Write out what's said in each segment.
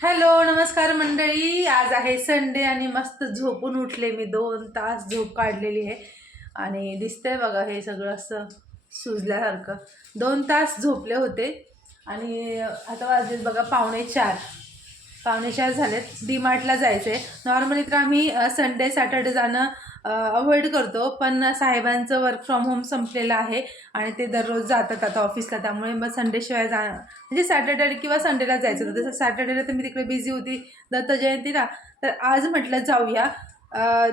Hello नमस्कार मंडळी. आज आहे संडे आणि मस्त झोपून उठले मी. दोन तास झोप काढलेली आहे. आणि दिसतंय बघा हे सगळं असं सुजल्यासारखं. दोन तास झोपले होते. आणि आता वाजलेत बघा पावणे चार. पावणे चार झालेत. डी मार्टला जायचं आहे नॉर्मली तर आम्ही संडे सॅटर्डे जाणं अवॉइड करतो. पण साहेबांचं वर्क फ्रॉम होम संपलेलं आहे आणि ते दररोज जातात आता ऑफिसला त्यामुळे मग संडेशिवाय जा म्हणजे सॅटर्डे किंवा संडेला जायचं होतं. जसं सॅटर्डेला तर मी तिकडे बिझी होती दत्त जयंतीला तर आज म्हटलं जाऊया.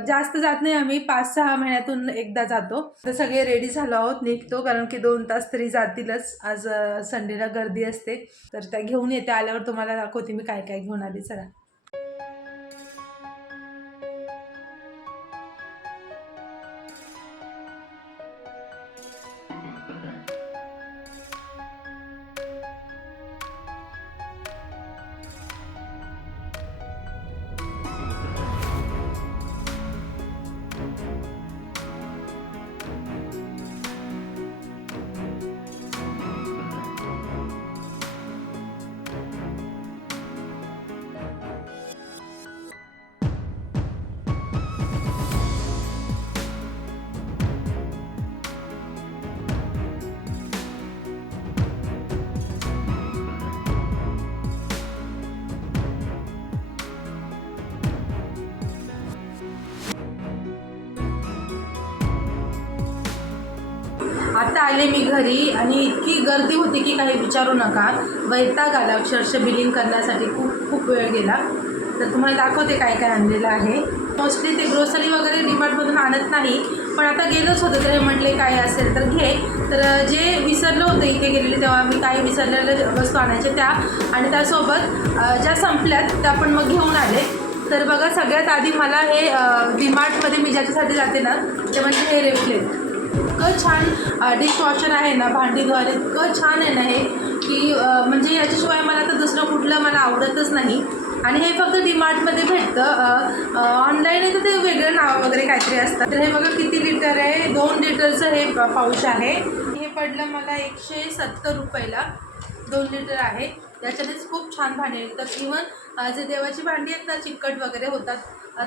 जास्त जात नाही आम्ही पाच सहा महिन्यातून एकदा जातो. तर सगळे रेडी झालो आहोत निघतो कारण की दोन तास तरी जातीलच. आज संडेला गर्दी असते. तर त्या घेऊन येते. आल्यावर तुम्हाला दाखवते मी काय काय घेऊन आली. चला. आता आले मी घरी आणि इतकी गर्दी होती की काही विचारू नका. वैताग आला. अक्षरशः बिलिंग करण्यासाठी खूप खूप वेळ गेला. तर तुम्हाला दाखवते काय काय आणलेलं आहे. मोस्टली ते ग्रोसरी वगैरे डिमार्टमधून आणत नाही. पण आता गेलोच होतं तर हे म्हटले काय असेल तर घे. तर जे विसरलं होतं इथे गेलेले तेव्हा मी काही विसरलेल्या वस्तू आणायच्या त्या आणि त्यासोबत ज्या संपल्यात त्या पण मग घेऊन आले. तर बघा सगळ्यात आधी मला हे डिमार्टमध्ये मी ज्याच्यासाठी जाते ना ते म्हणजे हे रेफ्लेट इतकं छान डिशवॉशर आहे ना भांडी धुवायला इतकं छान आहे ना हे की म्हणजे याच्याशिवाय मला तर दुसरं कुठलं मला आवडतच नाही. आणि हे फक्त डीमार्टमध्ये भेटतं ऑनलाईन आहे तर ते वेगळं नाव वगैरे काहीतरी असतं. तर हे बघा किती लिटर आहे दोन लिटरचं हे पाऊच आहे. हे पडलं मला एकशे सत्तर रुपयाला दोन लिटर आहे. त्याच्यानेच खूप छान भांडी येतात इवन जे देवाची भांडी आहेत ना चिकट वगैरे होतात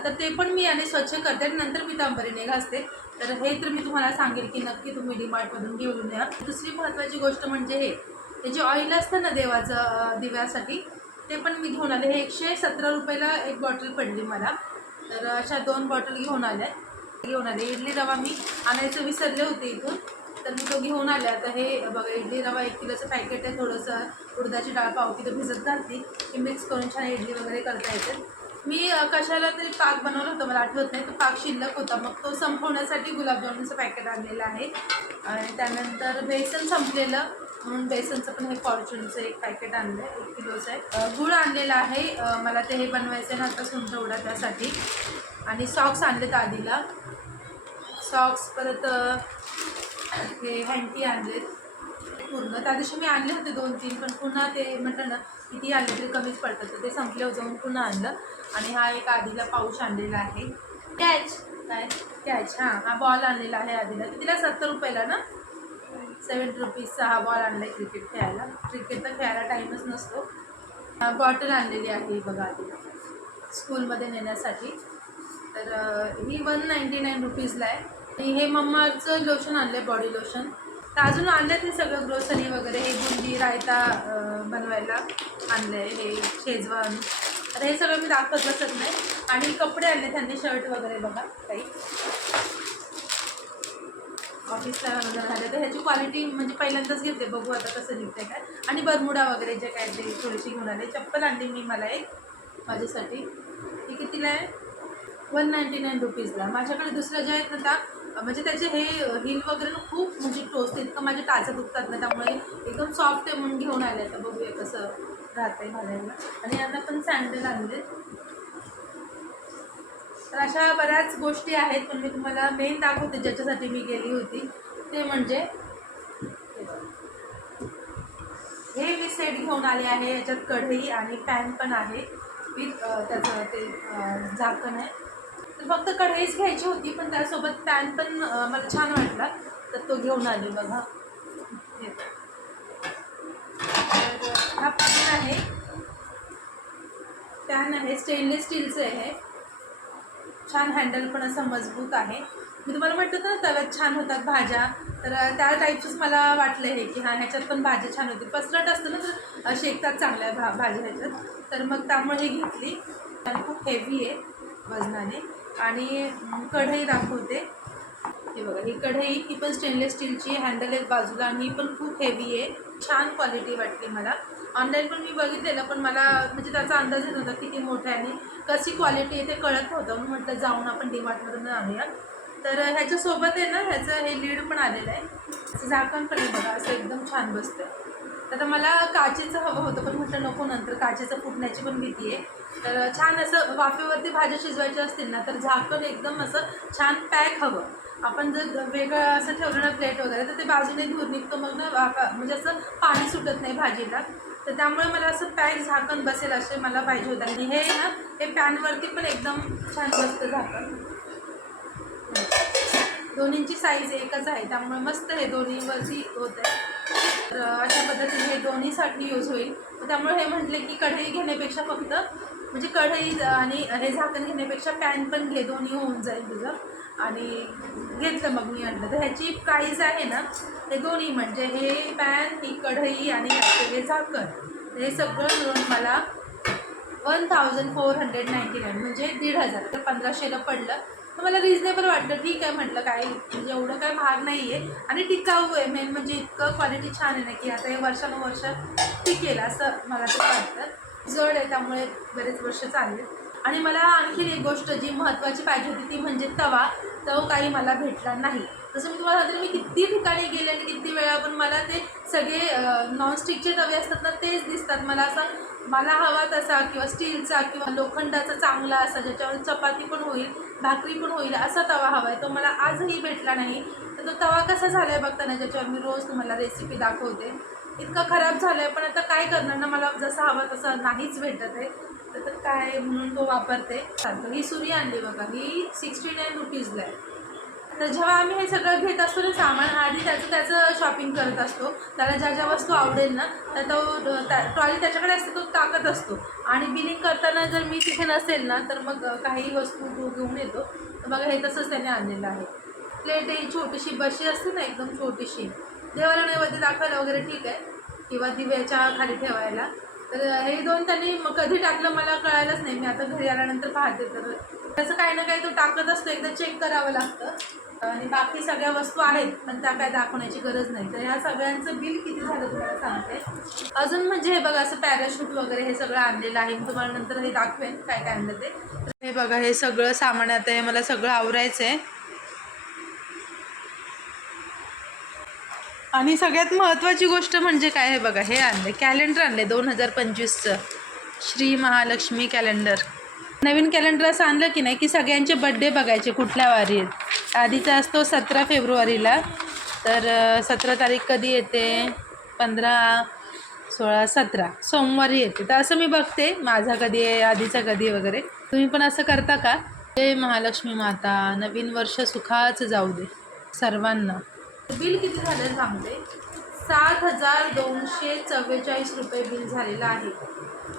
तर ते पण मी याने स्वच्छ करते आणि नंतर मी तांबरीने घासते. तर हे तर मी तुम्हाला सांगेल की नक्की तुम्ही डीमार्टमधून घेऊन द्या दुसरी महत्त्वाची गोष्ट म्हणजे हे हे जे ऑइल असतं ना देवाचं दिव्यासाठी ते पण मी घेऊन आले. हे एकशे सतरा रुपयाला एक बॉटल पडली मला. तर अशा दोन बॉटल घेऊन आल्या घेऊन आले. इडली रवा मी आणायचं विसरले होते इथून. तर मी तो घेऊन आले. आता हे बघा इडली रवा एक किलोचं पॅकेट आहे. थोडंसं उडदाची डाळ पाव किलो भिजत घालते. हे मिक्स करून छान इडली वगैरे करता येते. मी कशाला तरी पाक बनवलं होतं मला आठवत नाही. तो पाक शिल्लक होता. मग तो संपवण्यासाठी गुलाबजामुनचं पॅकेट आणलेलं आहे. आणि त्यानंतर बेसन संपलेलं. म्हणून बेसनचं पण हे फॉर्च्यूनचं एक पॅकेट आणलं आहे एक किलोचं आहे. गूळ आणलेलं आहे. मला ते हे बनवायचं आहे ना आता सुंदरवडा त्यासाठी. आणि सॉक्स आणलेत आधीला. सॉक्स परत हे हँटी आणलेत. पूर्ण. त्या दिवशी मी आणले होते दोन तीन पण पुन्हा ते म्हटलं ना किती आणले तरी कमीच पडतात. तर ते संपले म्हणून पुन्हा आणलं. आणि हा एक आधीला पाऊच आणलेला आहे. कॅच. काय? कॅच. हां हा बॉल आणलेला आहे आधीला. कितीला? सत्तर रुपयाला ना? सेवन रुपीजचा हा बॉल आणला आहे क्रिकेट खेळायला. क्रिकेट तर खेळायला टाईमच नसतो. बॉटल आणलेली आहे बघा आधीला स्कूलमध्ये नेण्यासाठी. तर ही वन नाईंटी नाईन रुपीजला आहे. आणि हे मम्माचं लोशन आणलं आहे बॉडी लोशन तर अजून आणलं ते सगळं ग्रोसरी वगैरे हे बुंदी रायता बनवायला आणलं आहे हे शेजवान. आता हे सगळं मी दाखवत बसत नाही. आणि कपडे आणले त्यांनी शर्ट वगैरे बघा काही. ऑफिसला वगैरे झाले. तर ह्याची क्वालिटी म्हणजे पहिल्यांदाच घेते. बघू आता कसं निघते काय. आणि बरमुडा वगैरे जे काय ते थोडीशी घेऊन आले. चप्पल आणली मी मला एक माझ्यासाठी. ती कितीला आहे? वन नाईंटी नाईन रुपीजला माझ्याकडे दुसऱ्या ज्या आहेत ना त्या म्हणजे त्याचे हे हिल वगैरे खूप म्हणजे टोचते इतकं माझ्या टाचा दुखतात ना त्यामुळे एकदम सॉफ्ट आहे म्हणून घेऊन आले आता. बघूया कसं राहतंय घालायला आणि यांना पण सँडल आणले तर अशा बऱ्याच गोष्टी आहेत पण मी तुम्हाला मेन दाखवते ज्याच्यासाठी मी गेली होती. ते म्हणजे हे मी सेट घेऊन आले आहे याच्यात कढई आणि पॅन पण आहे. विथ त्याचं ते झाकण आहे. तर फक्त कढईच घ्यायची होती पण त्यासोबत पॅन पण मला छान वाटला. तर तो घेऊन आले बघा. तर हा पॅन आहे. पॅन आहे स्टेनलेस स्टीलचं आहे. छान हँडल पण असं मजबूत आहे. मी तुम्हाला म्हटलं होतं ना तव्यात छान होतात भाज्या. तर त्या टाईपचंच मला वाटलं आहे की हां ह्याच्यात पण भाजी छान होती. पसरट असतं ना तर शेकतात चांगल्या भा भाज्या ह्याच्यात. तर मग त्यामुळे घेतली. आणि खूप हेवी आहे वजनाने. आणि कढई दाखवते. हे बघा ही कढई ही पण स्टेनलेस स्टीलची हँडल आहेत बाजूला आणि ही पण खूप हेवी आहे. छान क्वालिटी वाटली मला. ऑनलाईन पण मी बघितलेलं पण मला म्हणजे त्याचा अंदाज येत नव्हता किती मोठं आहे आणि कशी क्वालिटी आहे ते कळत नव्हतं. म्हणून म्हटलं जाऊन आपण डिमार्टमधून आणूया. तर ह्याच्यासोबत आहे ना ह्याचं हे लीड पण आलेलं आहे. झाकण पण आहे बघा असं एकदम छान बसतं तर मला काचेचं हवं होतं पण म्हटलं नको नंतर. काचेचं फुटण्याची पण भीती आहे. तर छान असं वाफेवरती भाज्या शिजवायच्या असतील ना तर झाकण एकदम असं छान पॅक हवं. आपण जर वेगळं असं ठेवलं ना प्लेट वगैरे तर ते बाजूने धूर निघतं. मग ना वाफा म्हणजे असं पाणी सुटत नाही भाजीला. तर त्यामुळे मला असं पॅक झाकण बसेल असे मला पाहिजे होतं. आणि हे ना हे पॅनवरती पण एकदम छान बसतं झाकण. दोन्हींची साईज एकच आहे त्यामुळे मस्त हे दोन्हीवरती होत आहे तर अशा पद्धतीने हे दोन्हीसाठी यूज होईल. त्यामुळे हे म्हटले की कढई घेण्यापेक्षा फक्त म्हणजे कढई आणि हे झाकण घेण्यापेक्षा पॅन पण घे दोन्ही होऊन जाईल तुझं. आणि घेतलं मग मी आणलं. तर ह्याची प्राईस आहे ना हे दोन्ही म्हणजे हे पॅन ही कढई आणि हे झाकण. हे सगळं मिळून मला one thousand four hundred ninety nine म्हणजे दीड हजार. तर पंधराशेला पडलं. तर मला रिजनेबल वाटलं ठीक आहे म्हटलं काय म्हणजे एवढं काय महाग नाही आहे आणि टिकाऊ आहे मेन म्हणजे इतकं क्वालिटी छान आहे ना की आता हे वर्षानुवर्ष टिकेल असं मला ते वाटतं. जड आहे त्यामुळे बरेच वर्ष चालले. आणि मला आणखीन एक गोष्ट जी महत्त्वाची पाहिजे होती ती म्हणजे तवा. तो काही मला भेटला नाही. जसं मी तुम्हाला सांगते मी किती ठिकाणी गेले आणि किती वेळा पण मला ते सगळे नॉनस्टिकचे तवे असतात ना तेच दिसतात. मला असं मला हवा तसा किंवा स्टीलचा किंवा लोखंडाचा चांगला असा ज्याच्यावर चपाती पण होईल भाकरी पण होईल असा तवा हवा आहे. तो मला आजही भेटला नाही. तर तो तवा कसा झाला आहे बघताना ज्याच्यावर मी रोज तुम्हाला रेसिपी दाखवते. इतका खराब झाला आहे पण आता काय करणार ना मला जसा हवा तसा नाहीच भेटत आहे. तर तर काय म्हणून तो वापरते. चालतो ही सुरी आणली बघा ही सिक्स्टी नाईन रुपीजला आहे. तर जेव्हा आम्ही हे सगळं घेत असतो ना सामान आधी त्याचं त्याचं शॉपिंग करत असतो. त्याला ज्या ज्या वस्तू आवडेल ना तर तो ट्रॉली त्याच्याकडे असते तो टाकत असतो. आणि बिलिंग करताना जर मी तिथे नसेल ना तर मग काही वस्तू तो घेऊन येतो. तर बघा हे तसंच त्याने आणलेलं आहे. प्लेट ही छोटीशी बशी असते ना एकदम छोटीशी. देवाला नैवेद्य दाखवायला वगैरे ठीक आहे. किंवा दिव्याच्या खाली ठेवायला. तर हे दोन त्यांनी कधी टाकलं मला कळायलाच नाही. मी आता घरी आल्यानंतर पाहते. तर त्याचं काही ना काही तो टाकत असतो. एकदा चेक करावं लागतं. आणि बाकी सगळ्या वस्तू आहेत पण त्या काय दाखवण्याची गरज नाही. तर ह्या सगळ्यांचं बिल किती झालं तुम्हाला सांगते. अजून म्हणजे हे बघा असं पॅराशूट वगैरे हे सगळं आणलेलं आहे. मी तुम्हाला नंतर हे दाखवेन काय काय आणलं ते. हे बघा हे सगळं सामान आता हे मला सगळं आवरायचं आहे आणि सगळ्यात महत्त्वाची गोष्ट म्हणजे काय हे बघा हे आणले कॅलेंडर आणले दोन हजार पंचवीसचं. श्री महालक्ष्मी कॅलेंडर नवीन कॅलेंडर असं आणलं की नाही की सगळ्यांचे बड्डे बघायचे कुठल्या वारी आहेत आधीचा असतो सतरा फेब्रुवारीला. तर सतरा तारीख कधी येते? पंधरा सोळा सतरा. सोमवारी येते. तर असं मी बघते माझा कधी आहे आधीचा कधी आहे वगैरे. तुम्ही पण असं करता का? जय महालक्ष्मी माता नवीन वर्ष सुखाचं जाऊ दे सर्वांना. बिल किती झालं सांगते? सात हजार दोनशे चव्वेचाळीस रुपये बिल झालेलं आहे.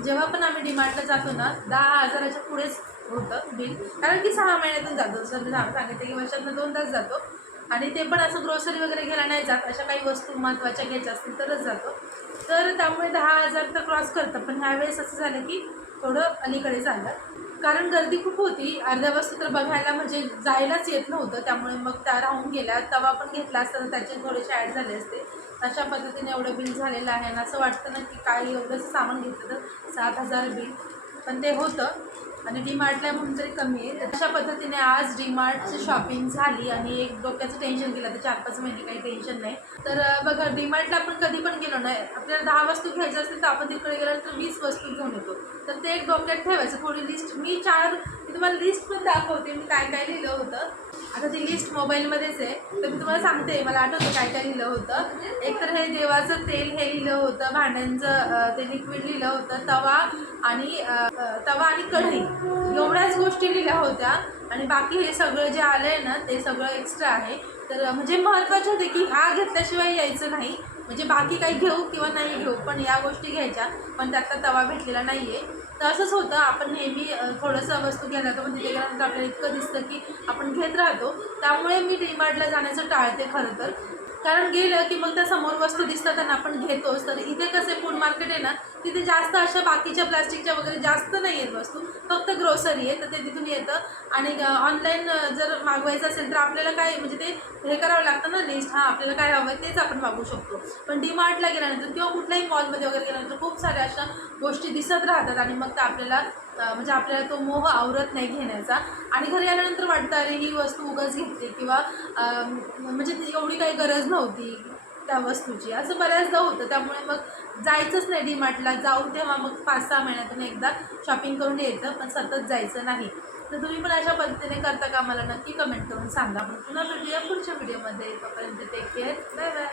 जेव्हा पण आम्ही डिमार्टला जातो ना दहा हजाराच्या पुढेच होतं बिल. कारण की सहा महिन्यातून जातो. सर मी सांगितलं की वर्षातनं दोनदाच जातो. आणि ते पण असं ग्रोसरी वगैरे घ्यायला नाही जात. अशा काही वस्तू महत्त्वाच्या घ्यायच्या असतील तरच जातो. तर त्यामुळे दहा हजार तर क्रॉस करतं. पण ह्यावेळेस असं झालं की थोडं अलीकडे झालं कारण गर्दी खूप होती. अर्ध्या वस्तू तर बघायला म्हणजे जायलाच येत नव्हतं. त्यामुळे मग त्या राहून गेल्या. तवा पण घेतला असता तर त्याचे थोडेसे ॲड झाले असते. अशा पद्धतीने एवढं बिल झालेलं आहे. आणि असं वाटतं ना की काय एवढंच सामान घेतलं तर सात हजार बिल. पण ते होतं. आणि डीमार्टला म्हणून तरी कमी आहे. अशा तशा पद्धतीने आज डीमार्टची शॉपिंग झाली आणि एक डोक्याचं टेन्शन गेलं. तर चार पाच महिने काही टेन्शन नाही. तर बघा बघा डीमार्टला आपण कधी पण गेलो नाही. आपल्याला दहा वस्तू घ्यायच्या असतील तर आपण तिकडे गेलो तर वीस वस्तू घेऊन येतो. तर ते एक डोक्यात ठेवायचं. थोडी लिस्ट मी चार मी तुम्हाला लिस्ट पण दाखवते. मी काय काय लिहिलं होतं. आता ती लिस्ट मोबाईलमध्येच आहे. तर मी तुम्हाला सांगते मला आठवतं काय काय लिहिलं होतं. एक तर हे देवाचं तेल हे लिहिलं होतं भांड्यांचं ते लिक्विड लिहिलं होतं तवा आणि तवा आणि कढई. एवढ्याच गोष्टी लिहिल्या होत्या. आणि बाकी हे सगळं जे आलं आहे ना ते सगळं एक्स्ट्रा आहे. तर म्हणजे महत्त्वाचे होते की हा घेतल्याशिवाय यायचं नाही. म्हणजे बाकी काही घेऊ किंवा नाही घेऊ पण या गोष्टी घ्यायच्या पण त्यातला तवा भेटलेला नाही आहे तर असंच होतं आपण नेहमी थोडंसं वस्तू घ्यायला जातो पण तिथे गेल्यानंतर आपल्याला इतकं दिसतं की आपण घेत राहतो. त्यामुळे मी डीमार्टला जाण्याचं टाळते खरं तर. कारण गेलं की मग त्या समोर वस्तू दिसतात आणि आपण घेतोच. तर इथे कसे फूड मार्केट आहे ना तिथे जास्त अशा बाकीच्या प्लास्टिकच्या वगैरे जास्त नाही आहेत वस्तू. फक्त ग्रोसरी आहे तर ते तिथून येतं. आणि ऑनलाईन जर मागवायचं असेल तर आपल्याला काय म्हणजे ते हे करावं लागतं ना लिस्ट हां आपल्याला काय हवं आहे तेच आपण मागवू शकतो. पण डी मार्टला गेल्यानंतर किंवा कुठल्याही मॉलमध्ये वगैरे गेल्यानंतर खूप साऱ्या अशा गोष्टी दिसत राहतात आणि मग त्या आपल्याला म्हणजे आपल्याला तो मोह आवरत नाही घेण्याचा. आणि घरी आल्यानंतर वाटतं अरे ही वस्तू उगाच घेतली. किंवा म्हणजे एवढी काही गरज नव्हती. त्या वस्तूची. असं बऱ्याचदा होतं. त्यामुळे मग जायचंच नाही डीमार्टला. जाऊ तेव्हा मग पाच सहा महिन्यातून एकदा शॉपिंग करून यायचं पण सतत जायचं नाही. तर तुम्ही पण अशा पद्धतीने करता का? मला नक्की कमेंट करून सांगा. आपण पुन्हा भेटूया पुढच्या व्हिडिओमध्ये तोपर्यंत टेक केअर बाय बाय